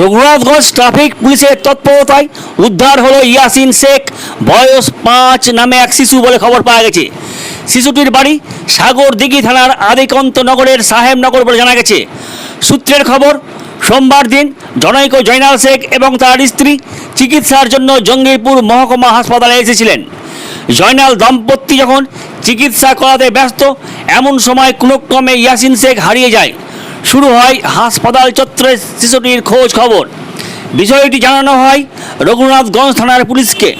Raghunathganj traffic পুলিশের তৎপরতায় উদ্ধার হলো ইয়াসিন শেখ, বয়স পাঁচ নামে এক শিশু বলে খবর পাওয়া গেছে। শিশুটির বাড়ি সাগর দিঘি থানার আদিকন্ত নগরের সাহেবনগর বলে জানা গেছে। সূত্রের খবর, সোমবার দিন জনৈক জয়নাল শেখ এবং তার স্ত্রী চিকিৎসার জন্য জঙ্গিপুর মহকুমা হাসপাতালে এসেছিলেন। জয়নাল দম্পতি যখন চিকিৎসা করাতে ব্যস্ত, এমন সময় কোনোক্রমে ইয়াসিন শেখ হারিয়ে যায়। শুরু হয় হাসপাতাল চত্বরে শিশুটির খোঁজ খবর। বিষয়টি জানানো হয় রঘুনাথগঞ্জ থানার পুলিশকে।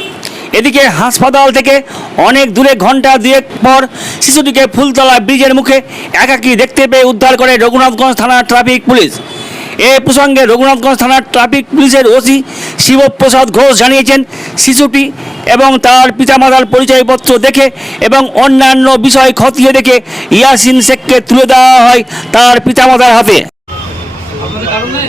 এদিকে হাসপাতাল থেকে অনেক দূরে ঘণ্টা দুয়েক পর শিশুটিকে ফুলতলা ব্রিজের মুখে একাকি দেখতে পেয়ে উদ্ধার করে রঘুনাথগঞ্জ থানার ট্রাফিক পুলিশ। এ প্রসঙ্গে রঘুনাথগঞ্জ থানার ট্রাফিক পুলিশের ওসি শিবপ্রসাদ ঘোষ জানিয়েছেন শিশুটি এবং তার পিতামাতার পরিচয়পত্র দেখে এবং অন্যান্য বিষয় খতিয়ে দেখে ইয়াসিন শেখকে তুলে দেওয়া হয় তার পিতামাতার হাতে। আপনাদের কারণ নেই?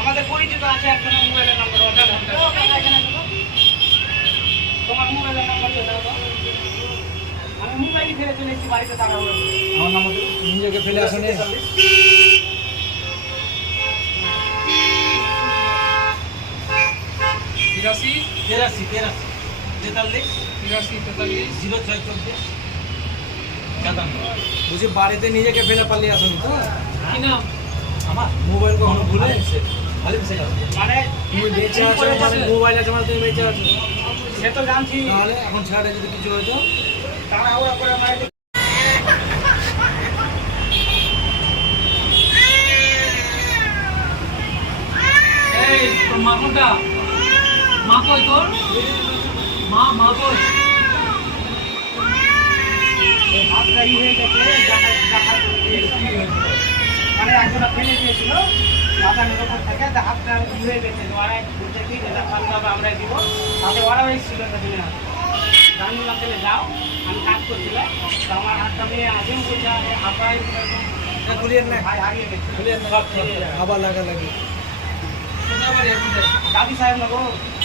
আমাদের পরিচিত আছে একজনের মোবাইলের নাম্বার তোমার মোবাইলের নাম্বার আমি মোবাইলই ফেলে চলে এসেছি বাড়িতে তারা আমার নাম নিজেকে ফেলে আসেনি তিরাশি। তেরাশি তেরাশি। তেতাল্লিশ। বলছি বাড়িতে নিজেকে ফেলে পালিয়ে আসুন তো? আমার মোবাইল কখনো ভুলে মানে তুমি বেঁচে আছো মানে মোবাইল আছে মানে তুমি বেঁচে আছো। সে তো জানছি। তাহলে এখন ছেলেটা যদি কিছু তাড়াহুড়া করে মা কই তোর? মা মা কই? গাড়ি হয়ে গেছে মানে একজনা ফেলে দিয়েছিল মাথা নিরাপদ থাকে হাতটা ই হয়ে গেছে ওরা বলছে কি এটা ভালোভাবে আমরা দিব। তাতে ওরাও এসেছিল এটা দিনে জানলাম তাহলে যাও আমি কাজ করছিলাম তো আমার হাতটা নিয়ে আসেন বলছে আপনার খুলিয়ে না। ভাই হারিয়ে গেছে। আবার লাগা লাগে দাদি সাহেব না